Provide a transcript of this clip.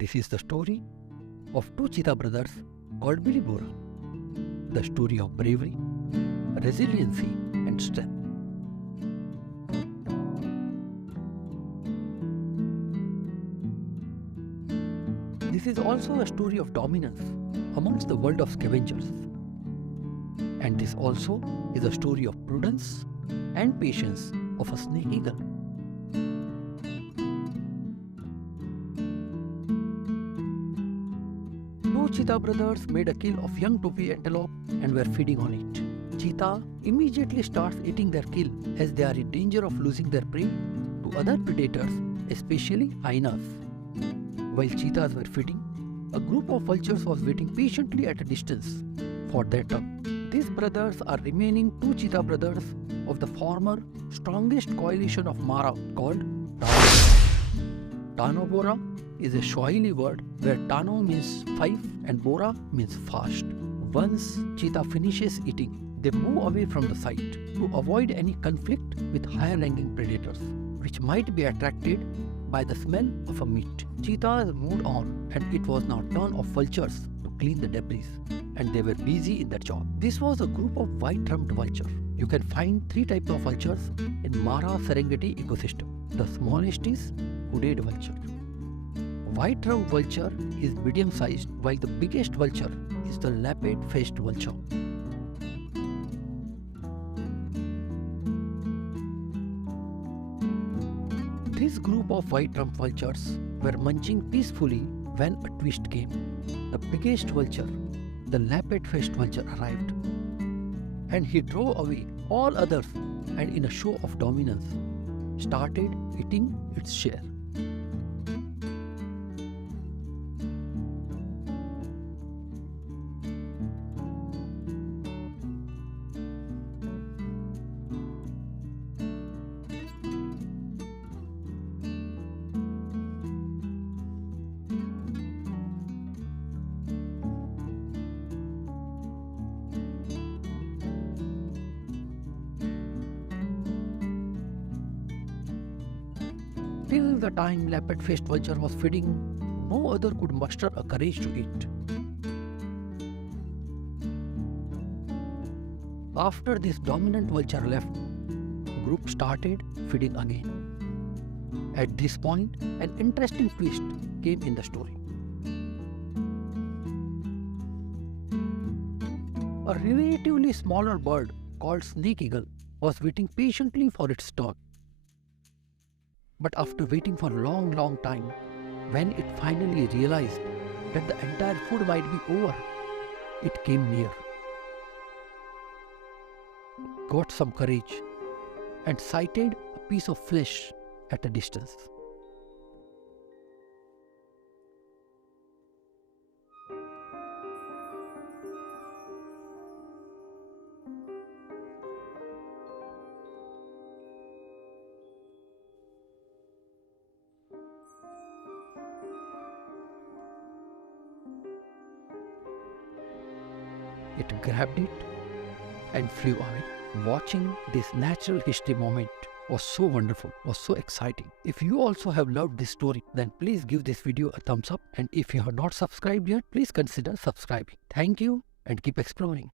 This is the story of two cheetah brothers called Billy Bora. The story of bravery, resiliency and strength. This is also a story of dominance amongst the world of scavengers. And this also is a story of prudence and patience of a snake eagle. Two cheetah brothers made a kill of young topi antelope and were feeding on it. Cheetah immediately starts eating their kill as they are in danger of losing their prey to other predators, especially hyenas. While cheetahs were feeding, a group of vultures was waiting patiently at a distance for their turn. These brothers are remaining two cheetah brothers of the former strongest coalition of Mara called Tano. Tano Bora is a Swahili word where Tano means 5 and Bora means fast. Once cheetah finishes eating, they move away from the site to avoid any conflict with higher ranking predators, which might be attracted by the smell of a meat. Cheetahs moved on and it was now turn of vultures to clean the debris, and they were busy in their job. This was a group of white-rumped vulture. You can find 3 types of vultures in Mara Serengeti ecosystem. The smallest is hooded vulture. White-rumped vulture is medium-sized, while the biggest vulture is the lappet-faced vulture. This group of white-rumped vultures were munching peacefully when a twist came. The biggest vulture, the lappet-faced vulture, arrived, and he drove away all others and in a show of dominance started eating its share. Till the time lappet-faced vulture was feeding, no other could muster a courage to eat. After this dominant vulture left, the group started feeding again. At this point, an interesting twist came in the story. A relatively smaller bird called snake eagle was waiting patiently for its turn. But after waiting for a long time, when it finally realized that the entire food might be over, it came near, got some courage, and sighted a piece of flesh at a distance. It grabbed it and flew away. Watching this natural history moment was so wonderful, was so exciting. If you also have loved this story, then please give this video a thumbs up, and if you have not subscribed yet, please consider subscribing. Thank you and keep exploring.